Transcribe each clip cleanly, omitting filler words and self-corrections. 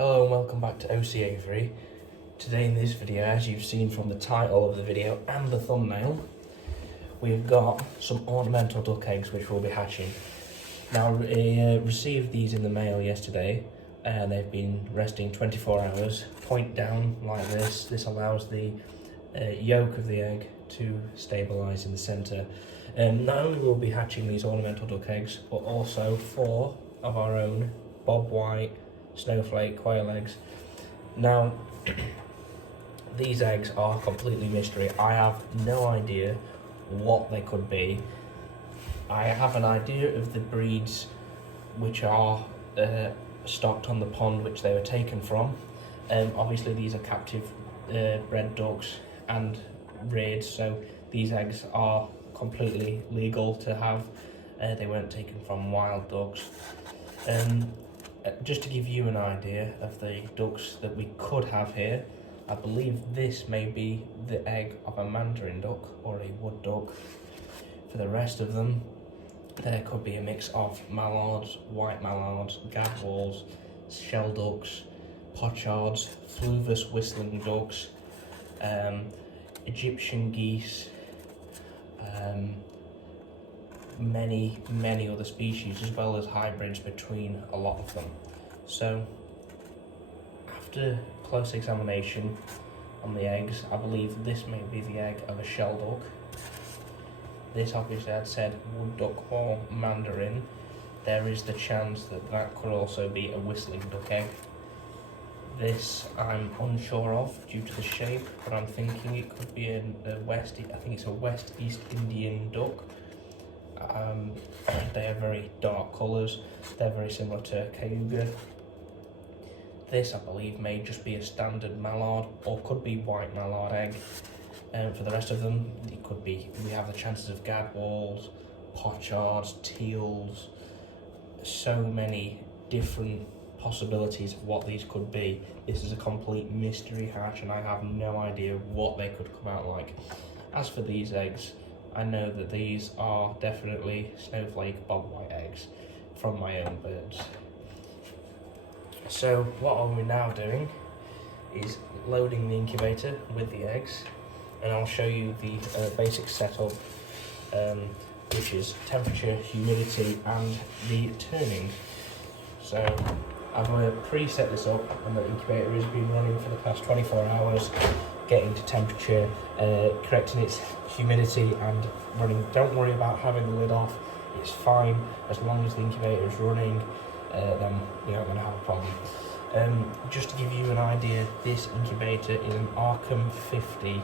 Hello and welcome back to OC Aviary. Today in this video, as you've seen from the title of the video and the thumbnail, we've got some ornamental duck eggs which will be hatching. Now I received these in the mail yesterday and they've been resting 24 hours, point down like this. This allows the yolk of the egg to stabilise in the centre. Not only will we be hatching these ornamental duck eggs, but also 4 of our own bob white snowflake quail eggs. Now these eggs are completely mystery. I have no idea what they could be. I have an idea of the breeds which are stocked on the pond which they were taken from. Obviously these are captive bred ducks and reared, so these eggs are completely legal to have. They weren't taken from wild ducks. Just to give you an idea of the ducks that we could have here, I believe this may be the egg of a mandarin duck or a wood duck. For the rest of them, there could be a mix of mallards, white mallards, gadwalls, shell ducks, pochards, fluvius whistling ducks, Egyptian geese, many other species, as well as hybrids between a lot of them. So after close examination on the eggs, I believe this may be the egg of a shell duck. This obviously I'd said wood duck or mandarin. There is the chance that that could also be a whistling duck egg. This I'm unsure of due to the shape, but I'm thinking it could be I think it's a West East Indian duck. They are very dark colours. They're very similar to cayuga. This I believe may just be a standard mallard or could be white mallard egg. For the rest of them, it could be, we have the chances of gadwalls, pochards, teals, so many different possibilities of what these could be. This is a complete mystery hatch and I have no idea what they could come out like. As for these eggs, I know that these are definitely snowflake bob white eggs from my own birds. So what are we now doing is loading the incubator with the eggs, and I'll show you the basic setup, which is temperature, humidity and the turning. So I've pre-set this up and the incubator has been running for the past 24 hours, getting to temperature, correcting its humidity and running. Don't worry about having the lid off, it's fine as long as the incubator is running, then you're not going to have a problem. Just to give you an idea, this incubator is an Arkham 50.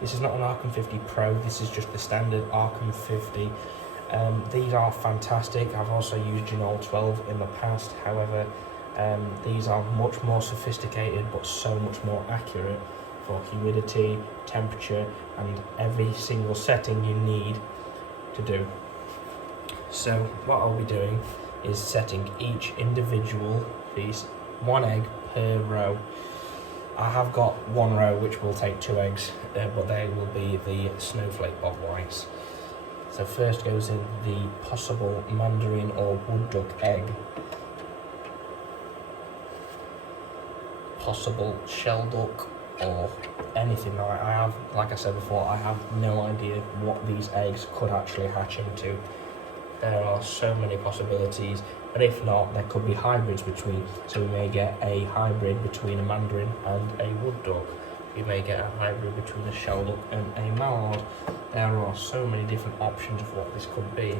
This is not an Arkham 50 Pro, this is just the standard Arkham 50. These are fantastic. I've also used Genol 12 in the past, however these are much more sophisticated but so much more accurate for humidity, temperature and every single setting you need to do. So what I'll be doing is setting each individual piece, 1 egg per row. I have got 1 row which will take 2 eggs, but they will be the snowflake bob whites. So first goes in the possible mandarin or wood duck egg, possible shell duck or anything. I have, like I said before, I have no idea what these eggs could actually hatch into. There are so many possibilities, and if not, there could be hybrids between. So we may get a hybrid between a mandarin and a wood duck. We may get a hybrid between a shell duck and a mallard. There are so many different options of what this could be.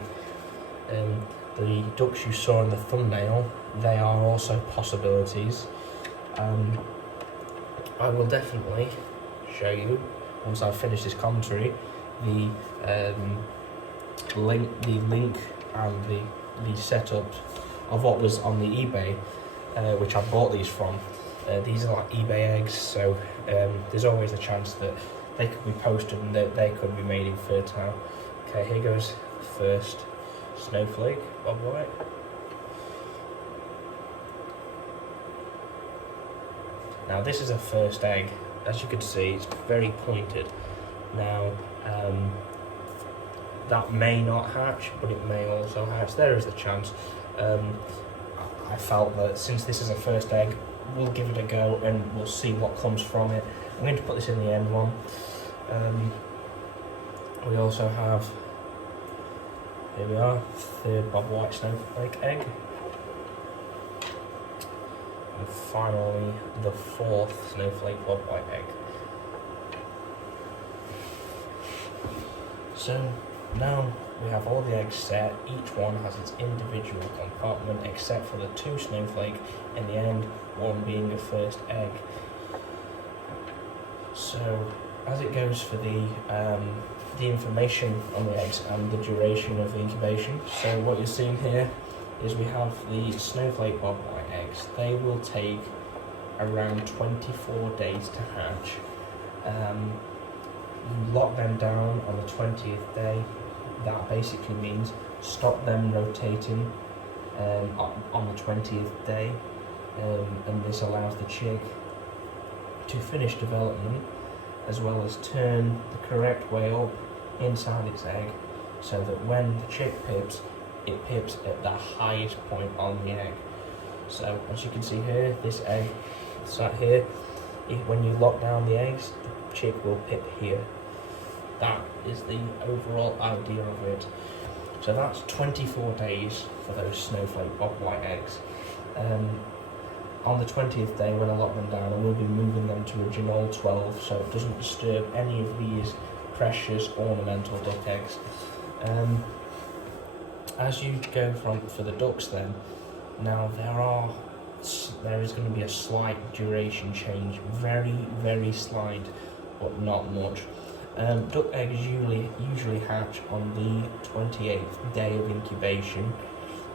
The ducks you saw in the thumbnail, they are also possibilities. I will definitely show you, once I finish this commentary, the link and the setup of what was on the eBay, which I bought these from. These are like eBay eggs, so there's always a chance that they could be posted and that they could be made infertile. Okay, here goes the first snowflake bob white. Now this is a first egg. As you can see, it's very pointed. Now that may not hatch, but it may also hatch. There is a chance. I felt that since this is a first egg, we'll give it a go and we'll see what comes from it. I'm going to put this in the end one. We also have, here we are, third bob white snowflake egg. And finally, the fourth snowflake bob white egg. So now we have all the eggs set. Each one has its individual compartment except for the two snowflake in the end, one being the first egg. So as it goes for the information on the eggs and the duration of the incubation, so what you're seeing here is we have the snowflake bob white eggs. They will take around 24 days to hatch. You lock them down on the 20th day. That basically means stop them rotating on the 20th day, and this allows the chick to finish development as well as turn the correct way up inside its egg, so that when the chick pips, it pips at the highest point on the egg. So as you can see here, this egg sat here, when you lock down the eggs, the chick will pip here. That is the overall idea of it. So that's 24 days for those snowflake bob white eggs. On the 20th day, when I lock them down, I will be moving them to a Genoll 12, so it doesn't disturb any of these precious ornamental duck eggs. As you go for the ducks then, now there is going to be a slight duration change, very slight, but not much. Duck eggs usually hatch on the 28th day of incubation.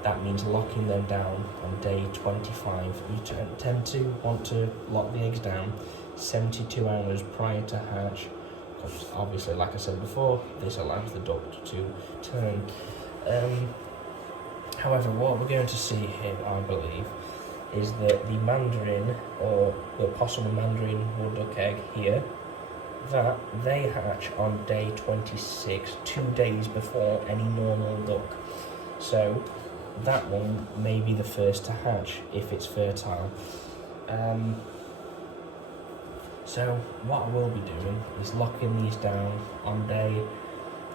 That means locking them down on day 25. You tend to want to lock the eggs down 72 hours prior to hatch, because obviously, like I said before, this allows the duck to turn. However, what we're going to see here, I believe, is that the mandarin, or the possible mandarin wood duck egg here, that they hatch on day 26, 2 days before any normal duck. So that one may be the first to hatch if it's fertile. So what I will be doing is locking these down on day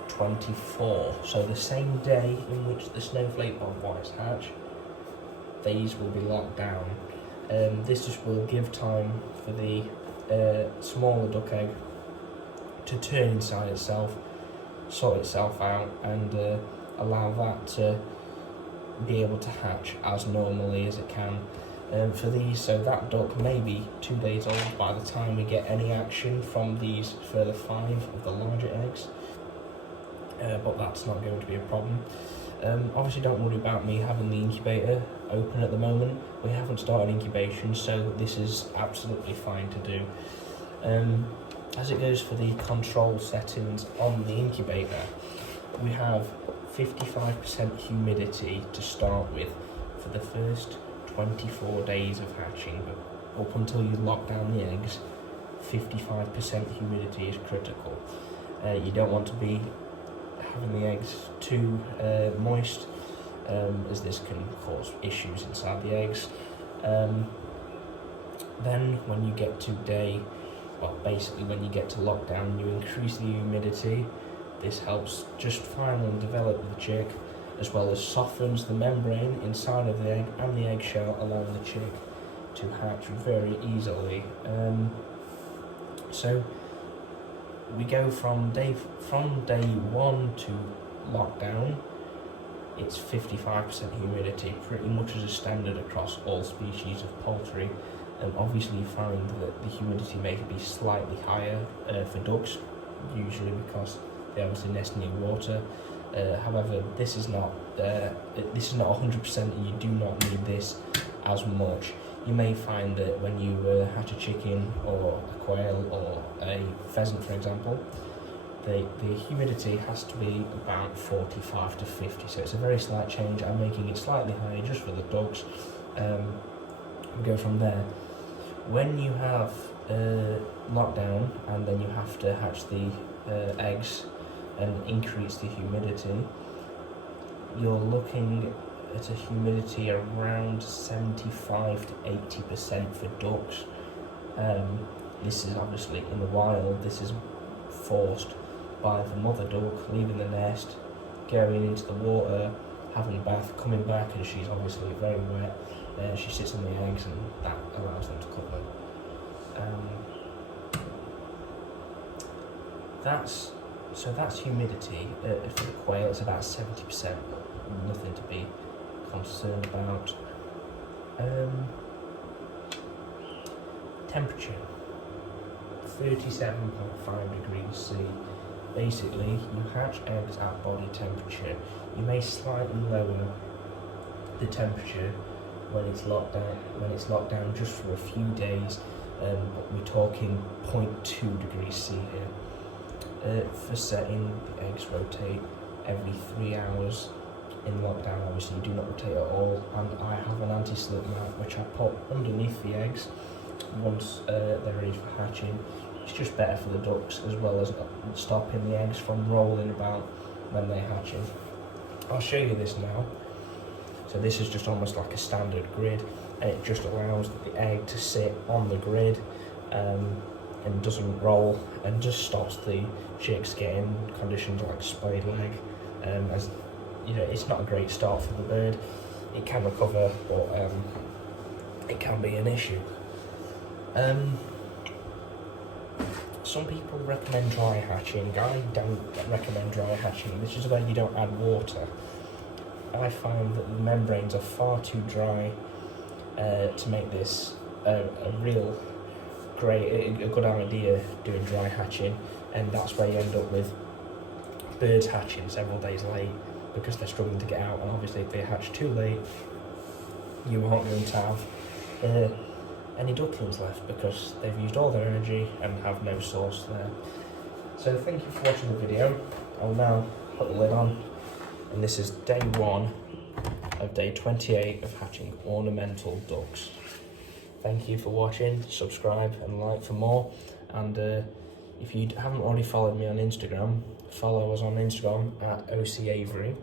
24. So the same day in which the snowflake bob whites hatch, these will be locked down. This just will give time for the smaller duck egg to turn inside itself, sort itself out, and allow that to be able to hatch as normally as it can. For these, so that duck may be 2 days old by the time we get any action from these further 5 of the larger eggs, but that's not going to be a problem. Obviously don't worry about me having the incubator open at the moment. We haven't started incubation, so this is absolutely fine to do. As it goes for the control settings on the incubator, we have 55% humidity to start with for the first 24 days of hatching, but up until you lock down the eggs, 55% humidity is critical. You don't want to be having the eggs too moist, as this can cause issues inside the eggs. Then when you get to when you get to lockdown, you increase the humidity. This helps just finally develop the chick, as well as softens the membrane inside of the egg and the eggshell, allowing the chick to hatch very easily. So we go from day 1 to lockdown. It's 55% humidity, pretty much as a standard across all species of poultry. And obviously you find that the humidity may be slightly higher for ducks, usually because they obviously nest near water. However, this is not 100%, and you do not need this as much. You may find that when you hatch a chicken or a quail or a pheasant, for example, the humidity has to be about 45 to 50, so it's a very slight change. I'm making it slightly higher just for the ducks. We go from there. When you have lockdown and then you have to hatch the eggs and increase the humidity, you're looking at a humidity around 75 to 80% for ducks. This is obviously in the wild. This is forced by the mother duck leaving the nest, going into the water, having a bath, coming back, and she's obviously very wet. She sits on the eggs, and that allows them to cook them. That's humidity. For the quail, it's about 70%. Nothing to be concerned about. Temperature, 37.5 degrees C. Basically, you hatch eggs at body temperature. You may slightly lower the temperature when it's locked down just for a few days, but we're talking 0.2 degrees C here. For setting, the eggs rotate every 3 hours. In lockdown, obviously, you do not rotate at all, and I have an anti-slip mat which I put underneath the eggs once they're ready for hatching. It's just better for the ducks, as well as stopping the eggs from rolling about when they're hatching. I'll show you this now. So this is just almost like a standard grid, and it just allows the egg to sit on the grid and doesn't roll, and just stops the chicks getting conditions like splayed leg. As you know, it's not a great start for the bird. It can recover, but it can be an issue. Some people recommend dry hatching. I don't recommend dry hatching. This is where you don't add water. I find that the membranes are far too dry to make this a good idea doing dry hatching, and that's where you end up with birds hatching several days late because they're struggling to get out, and obviously if they hatch too late, you aren't going to have any ducklings left because they've used all their energy and have no source there. So thank you for watching the video. I'll now put the lid on, and this is day 1 of day 28 of hatching ornamental ducks. Thank you for watching. Subscribe and like for more, and if you haven't already followed me on Instagram, follow us on Instagram at OCAvery,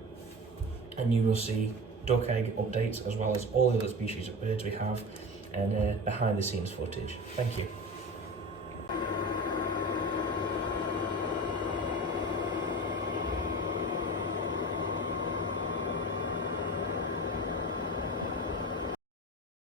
and you will see duck egg updates as well as all the other species of birds we have, and behind the scenes footage. Thank you.